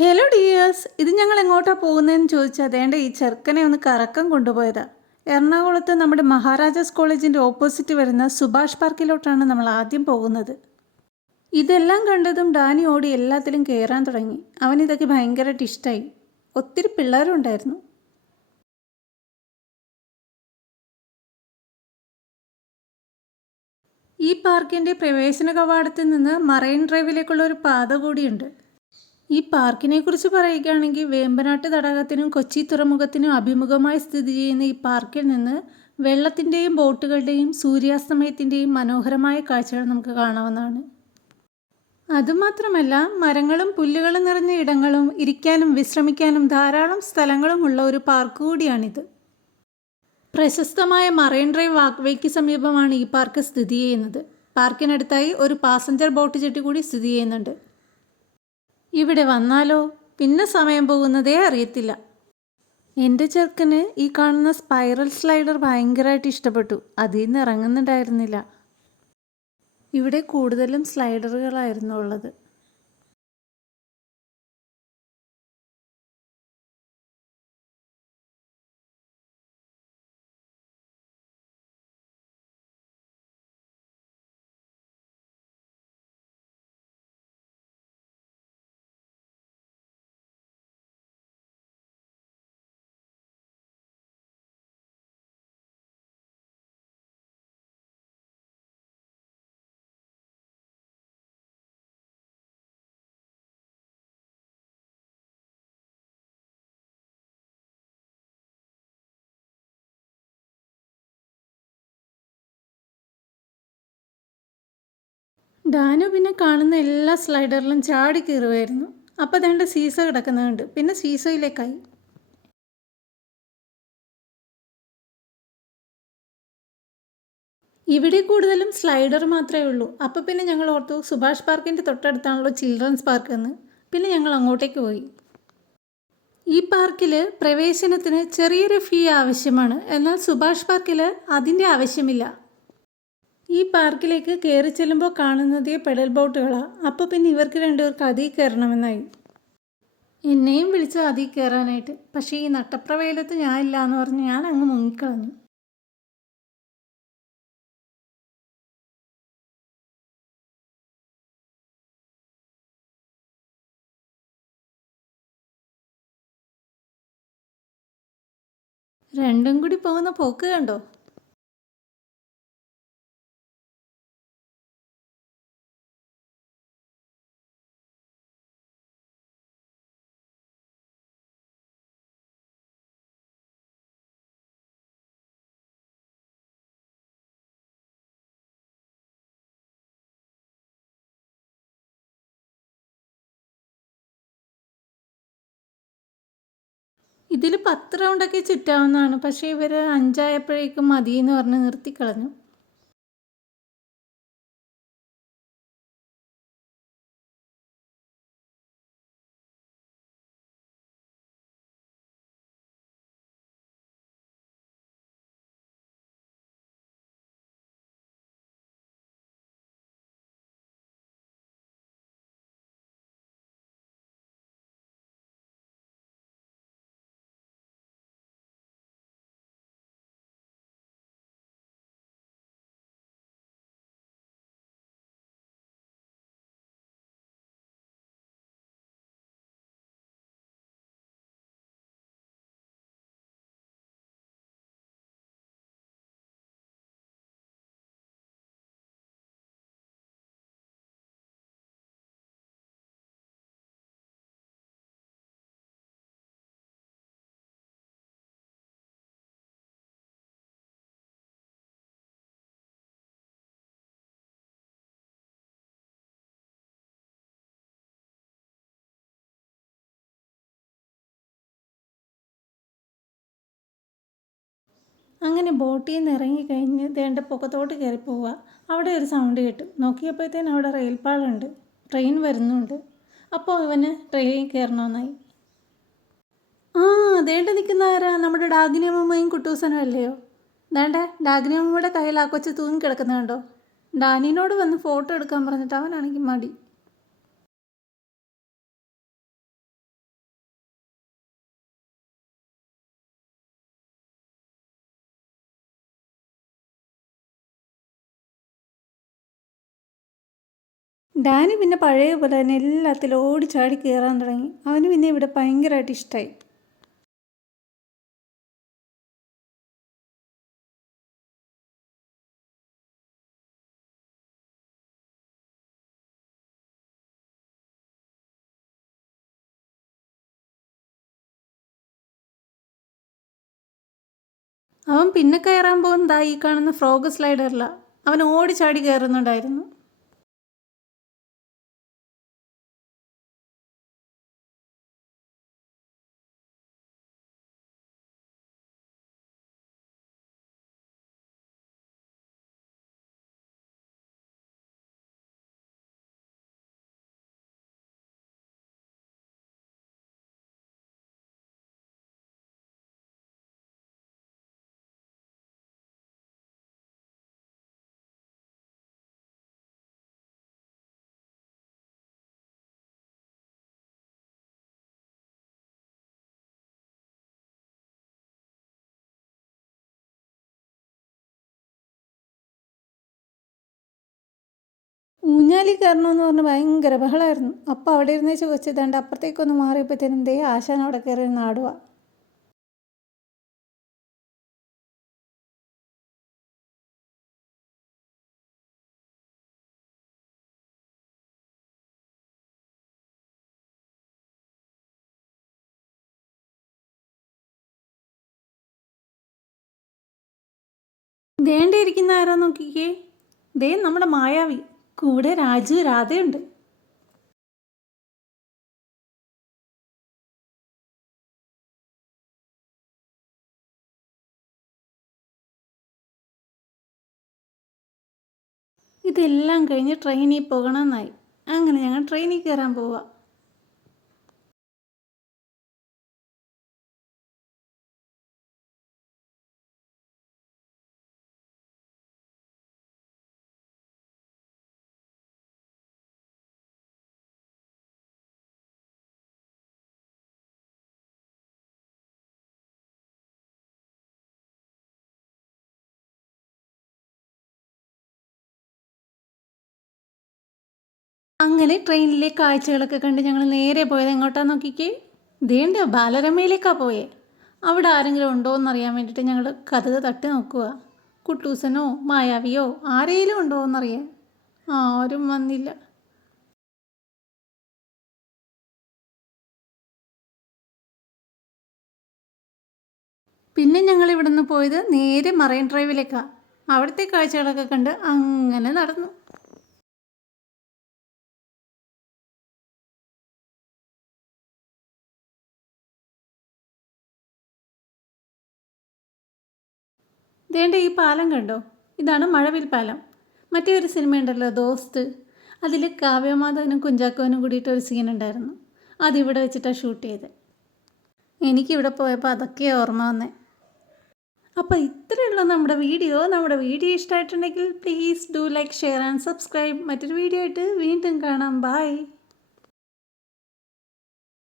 Hello dears, ഇത് ഞങ്ങൾ എങ്ങോട്ടാണ് പോകുന്നതെന്ന് ചോദിച്ചാൽ അതേണ്ട ഈ ചെറുക്കനെ ഒന്ന് കറക്കം കൊണ്ടുപോയതാ. എറണാകുളത്ത് നമ്മുടെ മഹാരാജാസ് കോളേജിൻ്റെ ഓപ്പോസിറ്റ് വരുന്ന സുഭാഷ് പാർക്കിലോട്ടാണ് നമ്മൾ ആദ്യം പോകുന്നത്. ഇതെല്ലാം കണ്ടതും ഡാനി ഓടി എല്ലാത്തിലും കയറാൻ തുടങ്ങി. അവനിതൊക്കെ ഭയങ്കരമായിട്ട് ഇഷ്ടമായി. ഒത്തിരി പിള്ളേരും ഉണ്ടായിരുന്നു. ഈ പാർക്കിൻ്റെ പ്രവേശന കവാടത്തിൽ നിന്ന് മറൈൻ ഡ്രൈവിലേക്കുള്ള ഒരു പാത കൂടിയുണ്ട്. ഈ പാർക്കിനെ കുറിച്ച് പറയുകയാണെങ്കിൽ വേമ്പനാട്ട് തടാകത്തിനും കൊച്ചി തുറമുഖത്തിനും അഭിമുഖമായി സ്ഥിതി ചെയ്യുന്ന ഈ പാർക്കിൽ നിന്ന് വെള്ളത്തിൻ്റെയും ബോട്ടുകളുടെയും സൂര്യാസ്തമയത്തിൻ്റെയും മനോഹരമായ കാഴ്ചകൾ നമുക്ക് കാണാവുന്നതാണ്. അതുമാത്രമല്ല, മരങ്ങളും പുല്ലുകളും നിറഞ്ഞ ഇടങ്ങളും ഇരിക്കാനും വിശ്രമിക്കാനും ധാരാളം സ്ഥലങ്ങളുമുള്ള ഒരു പാർക്ക് കൂടിയാണിത്. പ്രശസ്തമായ മറൈൻ ഡ്രൈവ് വാക്ക്വേക്ക് സമീപമാണ് ഈ പാർക്ക് സ്ഥിതി ചെയ്യുന്നത്. പാർക്കിനടുത്തായി ഒരു പാസഞ്ചർ ബോട്ട് ജെട്ടി കൂടി സ്ഥിതി ചെയ്യുന്നുണ്ട്. ഇവിടെ വന്നാലോ പിന്നെ സമയം പോകുന്നതേ അറിയത്തില്ല. എൻ്റെ ചെറുക്കന് ഈ കാണുന്ന സ്പൈറൽ സ്ലൈഡർ ഭയങ്കരമായിട്ട് ഇഷ്ടപ്പെട്ടു. അതിൽ നിന്ന് ഇറങ്ങുന്നുണ്ടായിരുന്നില്ല. ഇവിടെ കൂടുതലും സ്ലൈഡറുകളായിരുന്നു ഉള്ളത്. ഡാനു പിന്നെ കാണുന്ന എല്ലാ സ്ലൈഡറിലും ചാടി കയറുമായിരുന്നു. അപ്പോൾ അതേണ്ട സീസ കിടക്കുന്നുണ്ട്. പിന്നെ സീസയിലേക്കായി. ഇവിടെ കൂടുതലും സ്ലൈഡർ മാത്രമേ ഉള്ളൂ. അപ്പോൾ പിന്നെ ഞങ്ങൾ ഓർത്തു സുഭാഷ് പാർക്കിൻ്റെ തൊട്ടടുത്താണല്ലോ ചിൽഡ്രൻസ് പാർക്ക് എന്ന്. പിന്നെ ഞങ്ങൾ അങ്ങോട്ടേക്ക് പോയി. ഈ പാർക്കിൽ പ്രവേശനത്തിന് ചെറിയൊരു ഫീ ആവശ്യമാണ്. എന്നാൽ സുഭാഷ് പാർക്കിൽ അതിൻ്റെ ആവശ്യമില്ല. ഈ പാർക്കിലേക്ക് കയറി ചെല്ലുമ്പോൾ കാണുന്നതേ പെഡൽ ബോട്ടുകളാണ്. അപ്പോൾ പിന്നെ ഇവർക്ക് രണ്ടുപേർക്ക് അതിൽ കയറണമെന്നായി. എന്നെയും വിളിച്ച് അതിൽ കയറാനായിട്ട്. പക്ഷേ ഈ നട്ടപ്രവേലത്ത് ഞാൻ ഇല്ല എന്ന് പറഞ്ഞ് ഞാൻ അങ്ങ് മുങ്ങിക്കളഞ്ഞു. രണ്ടും കൂടി പോകുന്ന പോക്ക് കണ്ടോ? ഇതിൽ 10 റൗണ്ടൊക്കെ ചുറ്റാവുന്നതാണ്. പക്ഷേ ഇവർ 5 മതിയെന്ന് പറഞ്ഞ് നിർത്തിക്കളഞ്ഞു. അങ്ങനെ ബോട്ടിൽ നിന്ന് ഇറങ്ങിക്കഴിഞ്ഞ് ദേണ്ട പൊക്കത്തോട്ട് കയറി പോവുക. അവിടെ ഒരു സൗണ്ട് കേട്ടു. നോക്കിയപ്പോഴത്തേനും അവിടെ റെയിൽപ്പാളുണ്ട്. ട്രെയിൻ വരുന്നുണ്ട്. അപ്പോൾ ഇവന് ട്രെയിനിൽ കയറണമെന്നായി. ആ, ദേണ്ട നിൽക്കുന്ന ആരാ? നമ്മുടെ ഡാഗിനി അമ്മയും കുട്ടൂസനും അല്ലയോ? ദേണ്ട ഡാഗിനി അമ്മയുടെ കയ്യിൽ ആ കൊച്ച് തൂങ്ങി കിടക്കുന്നത് കണ്ടോ? ഡാനിനോട് വന്ന് ഫോട്ടോ എടുക്കാൻ പറഞ്ഞിട്ട് അവനാണെങ്കിൽ മടി. ഡാനി പിന്നെ പഴയ പോലെ തന്നെ എല്ലാത്തിലും ഓടിച്ചാടി കയറാൻ തുടങ്ങി. അവന് പിന്നെ ഇവിടെ ഭയങ്കരമായിട്ട് ഇഷ്ടമായി. അവൻ പിന്നെ കയറാൻ പോകുന്നതാ ഈ കാണുന്ന ഫ്രോഗ് സ്ലൈഡറിലാണ്. അവൻ ഓടിച്ചാടി കയറുന്നുണ്ടായിരുന്നു. ഊഞ്ഞാലി കയറണമെന്ന് പറഞ്ഞ് ഭയങ്കര ബഹളമായിരുന്നു. അപ്പോൾ അവിടെ ഇരുന്നേ ചോദിച്ചതാണ്ട് അപ്പുറത്തേക്കൊന്ന് മാറിയപ്പോഴത്തേനും ദേ ആശാൻ അവിടെ കയറി നാടുക. ദേണ്ട ഇരിക്കുന്ന ആരോ നോക്കിക്കേ, ദേ നമ്മുടെ മായാവി, കൂടെ രാജു രാധയുണ്ട്. ഇതെല്ലാം കഴിഞ്ഞ് ട്രെയിനിൽ പോകണമെന്നായി. അങ്ങനെ ഞങ്ങൾ ട്രെയിനിൽ കയറാൻ പോവുക. അങ്ങനെ ട്രെയിനിലെ കാഴ്ചകളൊക്കെ കണ്ട് ഞങ്ങൾ നേരെ പോയത് എങ്ങോട്ടാന്ന് നോക്കിക്കേ, ദേണ്ട ബാലരമയിലേക്കാണ് പോയേ. അവിടെ ആരെങ്കിലും ഉണ്ടോ എന്നറിയാൻ വേണ്ടിയിട്ട് ഞങ്ങൾ കതക് തട്ടി നോക്കുക. കുട്ടൂസനോ മായാവിയോ ആരെങ്കിലും ഉണ്ടോ എന്നറിയാൻ. ആരും വന്നില്ല. പിന്നെ ഞങ്ങൾ ഇവിടുന്ന് പോയത് നേരെ മറൈൻ ഡ്രൈവിലേക്കാണ്. അവിടുത്തെ കാഴ്ചകളൊക്കെ കണ്ട് അങ്ങനെ നടന്നു. ദേണ്ട ഈ പാലം കണ്ടോ, ഇതാണ് മഴവിൽ പാലം. മറ്റേ ഒരു സിനിമ ഉണ്ടല്ലോ ദോസ്ത്, അതിൽ കാവ്യമാധവനും കുഞ്ചാക്കോനും കൂടിയിട്ട് ഒരു സീൻ ഉണ്ടായിരുന്നു. അതിവിടെ വെച്ചിട്ടാണ് ഷൂട്ട് ചെയ്തത്. എനിക്കിവിടെ പോയപ്പോൾ അതൊക്കെ ഓർമ്മ വന്നേ. അപ്പോൾ ഇത്രയുള്ള നമ്മുടെ വീഡിയോ ഇഷ്ടമായിട്ടുണ്ടെങ്കിൽ please do like, share and subscribe. മറ്റൊരു വീഡിയോ ആയിട്ട് വീണ്ടും കാണാം. ബൈ.